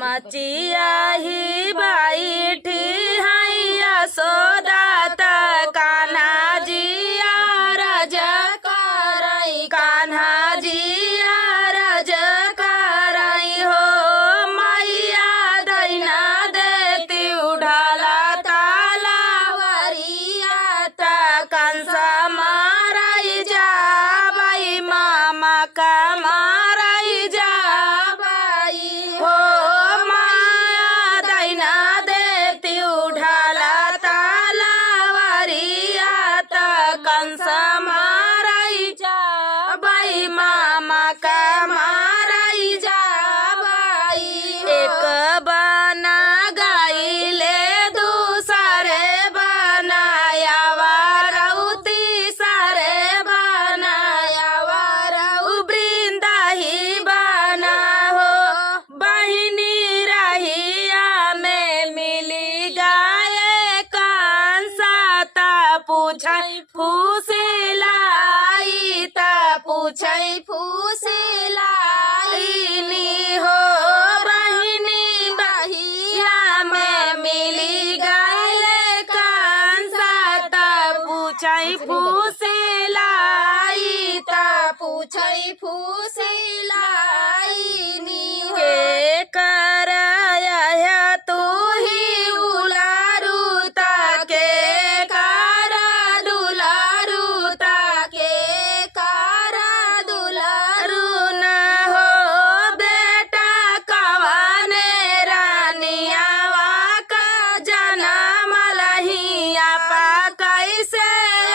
मचिया ही बैठी हैया सोदात कान्हा जिया रज करई कान्हा जिया रज करई हो मैया दैना देती उढ़ाला ताला वरिया त कंस मारई जाबई मामा का मारई जाबई हो माया दैना देती उढ़ाला ताला वरिया त कंस मारई जाबई मामा का मारई जाबई एक बना गाइले दूसरे बनाया वारौती सारे बनाया वारौ वृंदा ही बना हो बहिनी रहिया में मिली गाये कंसा ता पूछई फूसिलाई ता पूछई फूसिलाई नी हो बहिनी बहिया में मिली गाये कंसा ता पूछई फूसिलाई ता पूछई फूसिलाई नी के करया तू ही उलारू ताके कारा दुलारू ताके कारा दुलारू न हो बेटा कवाने रानिया का जनम लहिया पा कैसे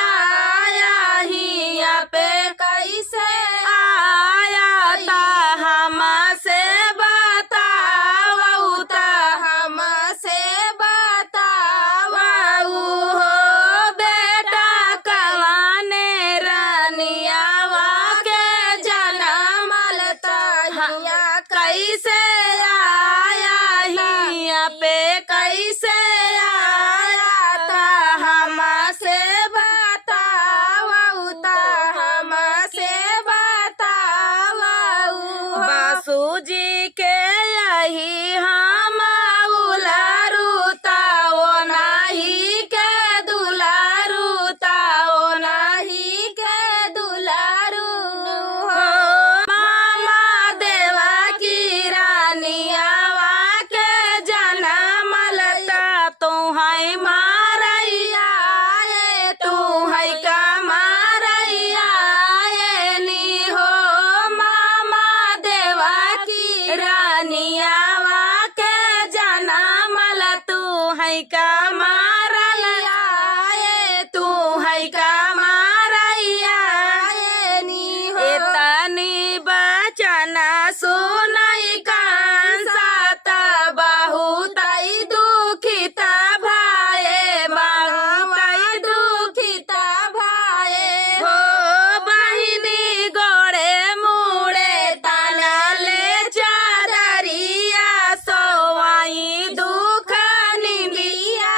आया हिया पे कैसे आया ता हमसे बतावऊ ता हमसे बतावऊ हो बेटा कवाने रानिया के जनम लहिया कैसे आया हिया पे कैसे आया ता हमसे बतावऊ ता हमसे बतावऊ बासूजी के यही हम उलारू ताओ नाही के दुलारू ताओ नाही के दुलारू हो मामा देवा की रानिया के जनम लता तू है मारैया तू है का मारैया नी हो मामा देवा की रानिया के जनम ल तू है का मारैया तू है का मारैया नी हो एतनी बचना सुनई कंसा ता बहुत दुखित भाए बहुत दुखित भाए हो बहिनी गोड़े मुड़े तना ले चादरिया सोवाई दुख निबिया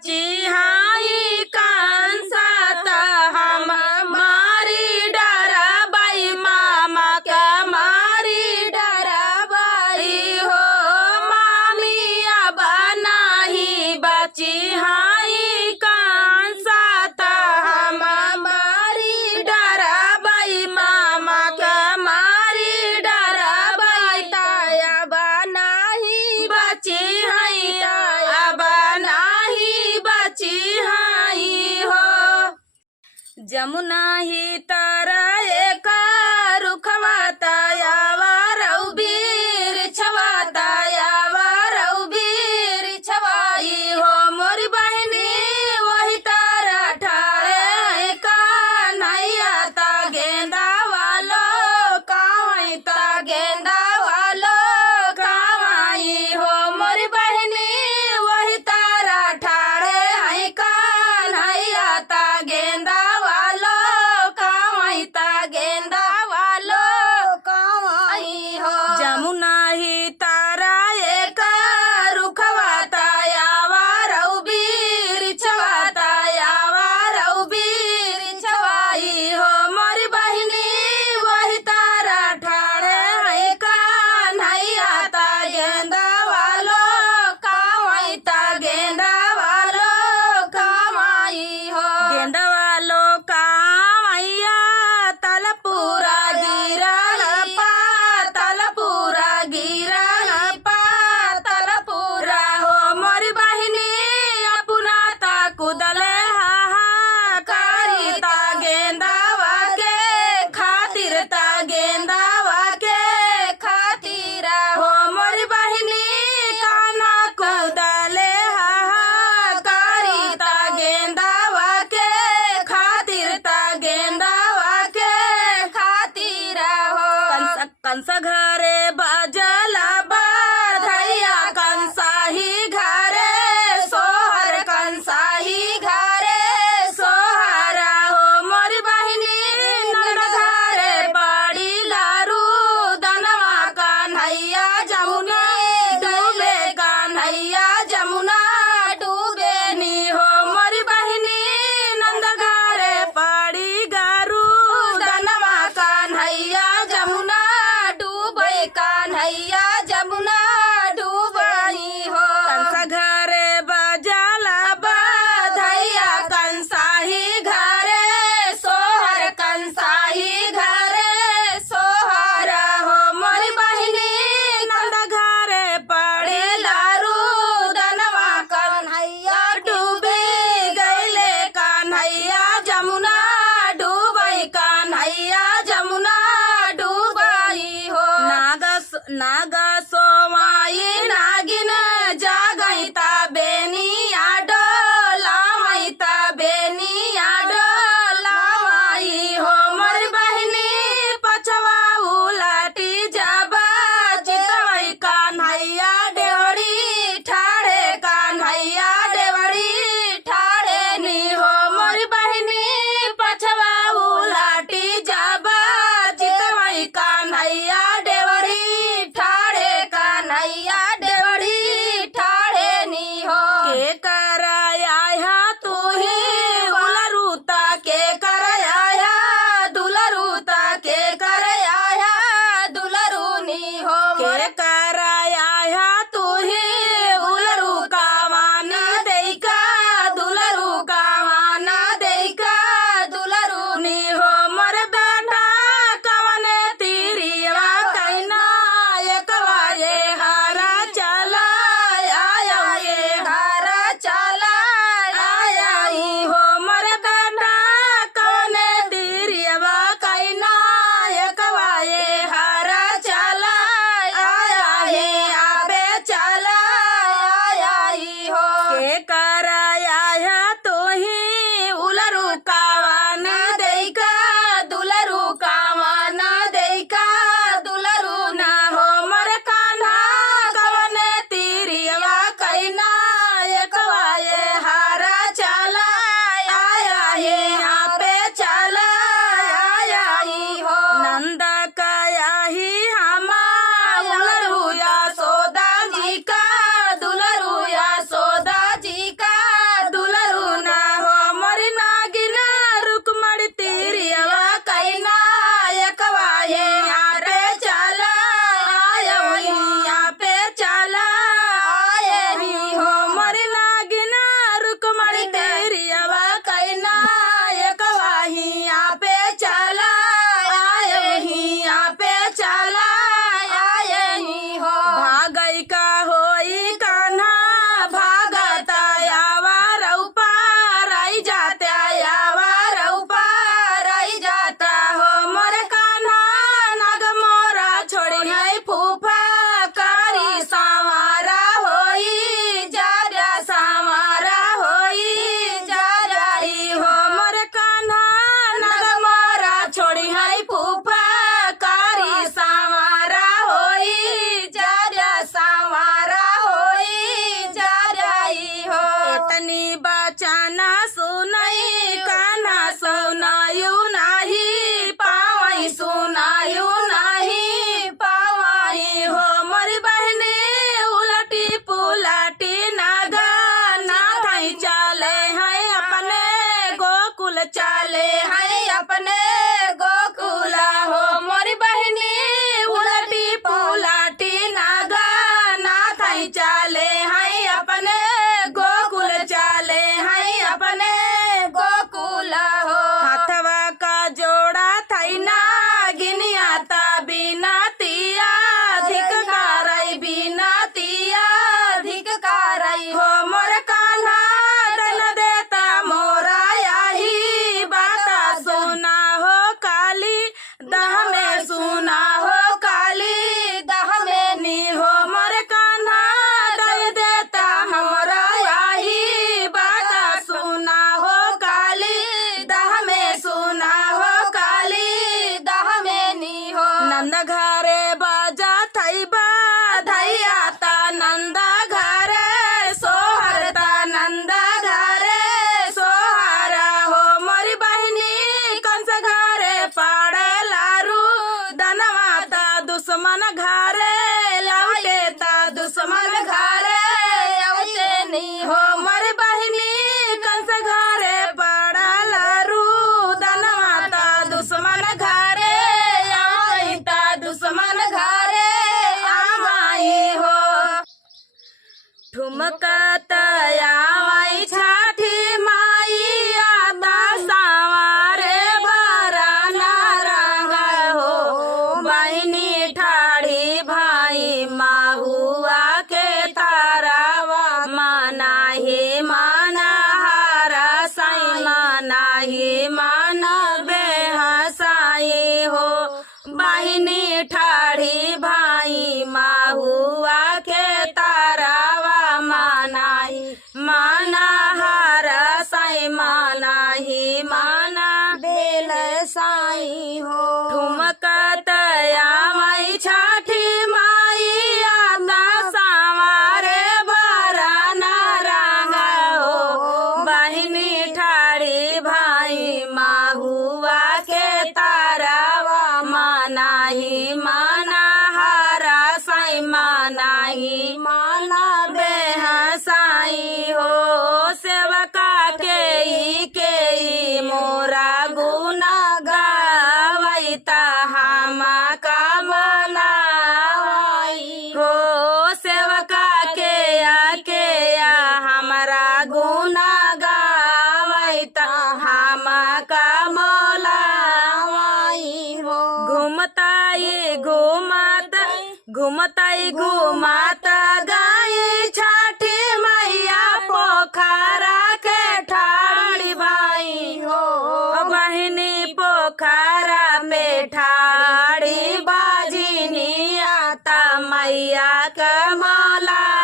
बची हाई कांसा त हम मारी डराबाई मामा का मारी डराबाई हो मामी अब नाही बची हाई कांसा त हम मारी डराबाई मामा का मारी डराबाई अब नाही बची हाई अब नाही बची हाई हो जमुना ही तारा एक रुखवाता रौबीर छवाता रौबीर छवाई हो मोरी बहनी वही तारा ठाड़े का नैया ता गेंदा वालो कावई ता गेंदा वालो कावई हो मोरी बहनी वही तारा ठाड़े है का नैया ता गेंदा वालो कावई ता गोकुल चाले हैं अपने गोकुला हो मोरी बहनी उलटी पुलाटी नागा नाथ ही चाले हैं अपने गोकुल चाले हैं अपने गोकुला हो हाथवा का जोड़ा थई ना गिनिया ता बिना तिया धिक्कारई बिना तिया धिक्कारई हो मोर कान्हा दन देता मोरा यही बाता सुना हो काली दह में सुना हो काली दह में नी हो मोर कान्हा दन देता मोरा यही बाता सुना हो काली दह में सुना हो काली दह में नी हो नंद घरे बाजा थई बा धैया ता नंद घरे सोहरता नंद घरे सोहारा हो मोरी बहनी कंस घरे पाड़े लारू धनवाता दुश्मन घरे लौटे ता दुश्मन घरे लौटे नहीं हो मोरी बहनी कंस घरे पाड़ा लारू धनवाता दुश्मन घरे लौटे ता दुश्मन घरे आमाई हो ठुमकतयावई छठी माईया दसावारे भरा नारंग हो बहिनी ठाड़ी भाई माहुआ के तारावा माना ही माना हारा साई माना ही माना बेहसाई हो बहिनी ठाड़ी भाई माहुआ के तारावा मानाही माना हारा साई मानाही माना बेल साई हो ठुमकतयावई छठी माईया दसावारे भरा नारंग हो बहिनी ठाड़ी भाई माहुआ के तारावा मानाही माना हारा साई मानाही माना बेहसाई हो सेवका के ई मोरा गुना गावैता हमा का मनाई हो सेवका के हमारा गुना गावैता हमा का मोलाई हो घूमताई घूमत गाई छठी मैया पोखरा के ठाड़ी भाई हो बहिनी पोखरा पे ठाड़ी बाजिनी आता मैया के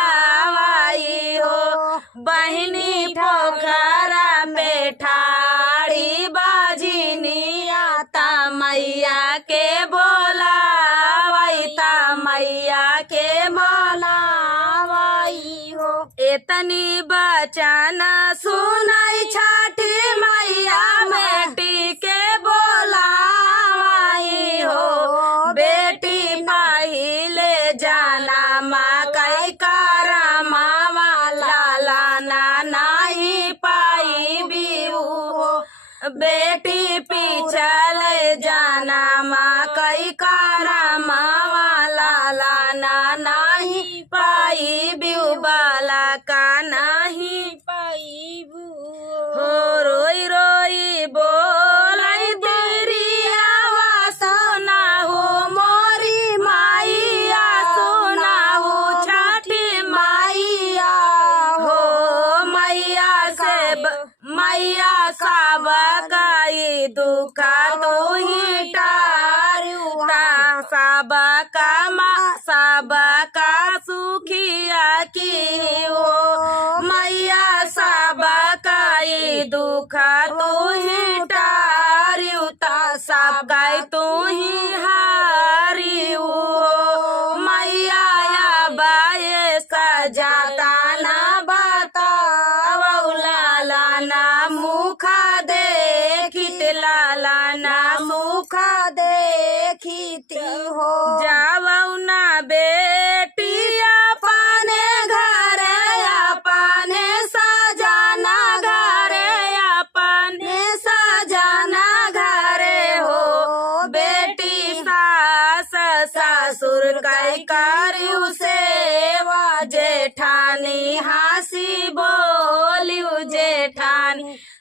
मौलावाई हो बहिनी पोखरा पे ठाड़ी बाजिनी आता मैया के बोलावैता मैया के मौलावाई हो एतनी बचन सुनाई छठी मैया बेटी के बोलावाई हो बेटी पहिले जाना माँ कई करमावा लाला नाही पाई बीऊ हो बेटी पिछल जाना माँ कई करमावा लाला नाही पाई बीऊ बाला का नहीं पाई हो रोई रोई बोलाई देरिया सुना हो मोरी माईया सुना हो छठी माईया हो मैया से मैया सब गई दुखा तो ही टारुता सब का सुखिया की हो मैया सब कई दुख तू ही टारियुता सब गई तू ही हारियु हो मैया या बाये सजाता ना बता लाला ना मुखा देखित लाला ना मुखा देखित हो जावौ ना बेटी अपने घर अपने सजाना घर अपने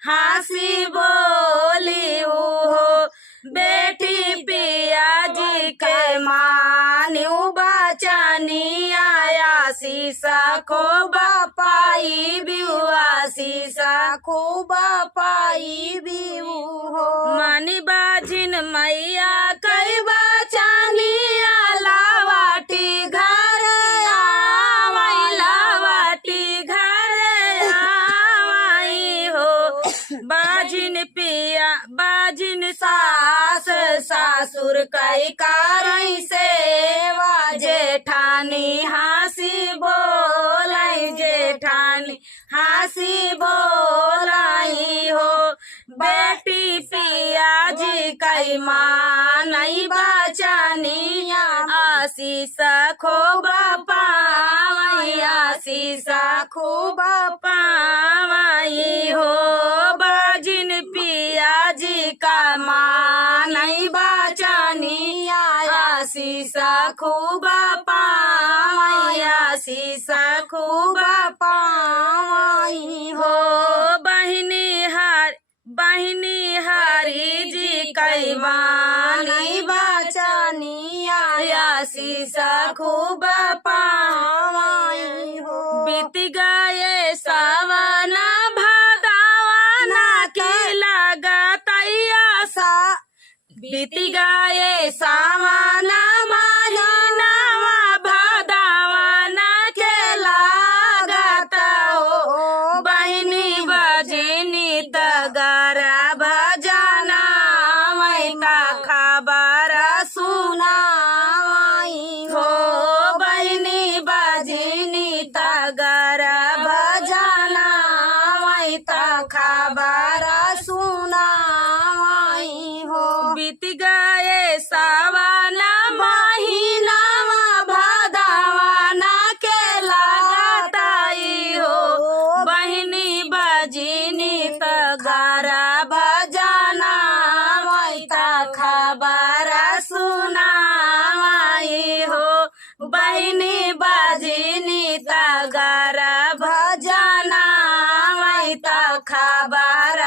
हंसी बोली हो बेटी पिया जी के मान्यू बचनी आया शीशा को बापाई बिहुआ शीशा को बापाई बिहू हो मानी बाजिन मैया कई बचानी लावाटी घर आवाई लावाटी घर आवाई हो बाजिन पिया बाजिन सास सासुर कई कारई सेवा जेठानी हंसी बोलाई जेठानी हंसी बोलाई हो बेटी पिया जी कई मानई बचनी आशीष खूब पावई आशीष खूब पावई हो बाजिन पिया जी का मानई बचनी आशीष खूब पावई आशीष खूब पाई हो बहिनी हरी जी कई मानी बचनी आशीष खूब पाई हो बीत गए सावना भादावाना की लगतैया सा बीत गए सावना महीनावा भादावाना के लागत हो बहिनी बजनी तगरा भजना मैता खबर सुनाई हो बहिनी बजनी तगरा भजना मैता खबर सुनाई हो बीत गए सावन महीनावा भादवाना के लागताई हो बहिनी बजनी तगरा भजना मैता खबर सुनाई हो बहिनी बजनी तगरा भजना मैता खबर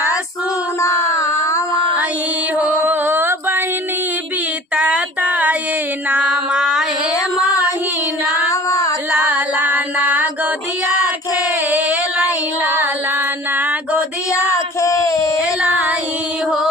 सुनाई हो बहिनी बीतताई नामाए महीनावा लाला ना गोदिया खेलाई लाला ना गोदिया खेलाई हो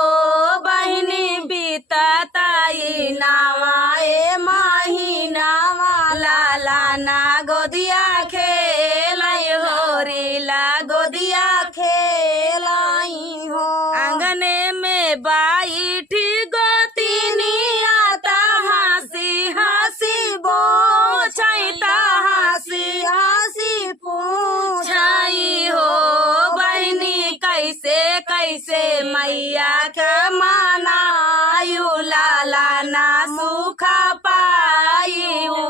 बहिनी बीतताई नामाए महीनावा लाला ना गोदिया खेलाई हो रीला गोदिया खेलाई हो आंगने में बैठी गोतिनी आता हंसी हंसी बोछैता हंसी हंसी पूछाई हो बहिनी कैसे कैसे मैया के मनायु लाला ना सुख पाई हो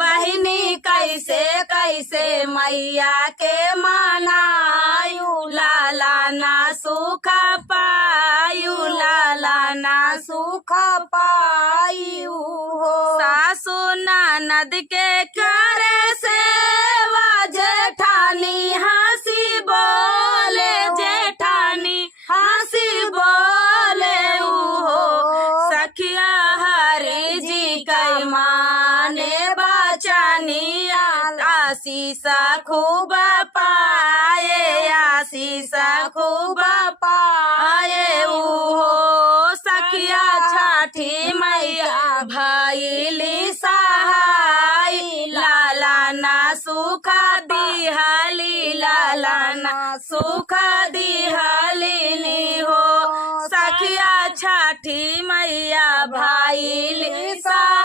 बहिनी कैसे कैसे मैया के मनायु लाला ना सुख पायु लाला ना सुख पाई हो सासु ननद के करे सेवा जेठानी हंसी बोले जेठानी हंसी बोले हो सखिया हरि जी कई माने बचनी आशीष खूब पाए आशीष खूब पाए हो सखिया छठी मैया भैली सहाय लाला ना सुख दिहली लाला ना सुख दिहली हो सखिया छठी मैया भैली सहाय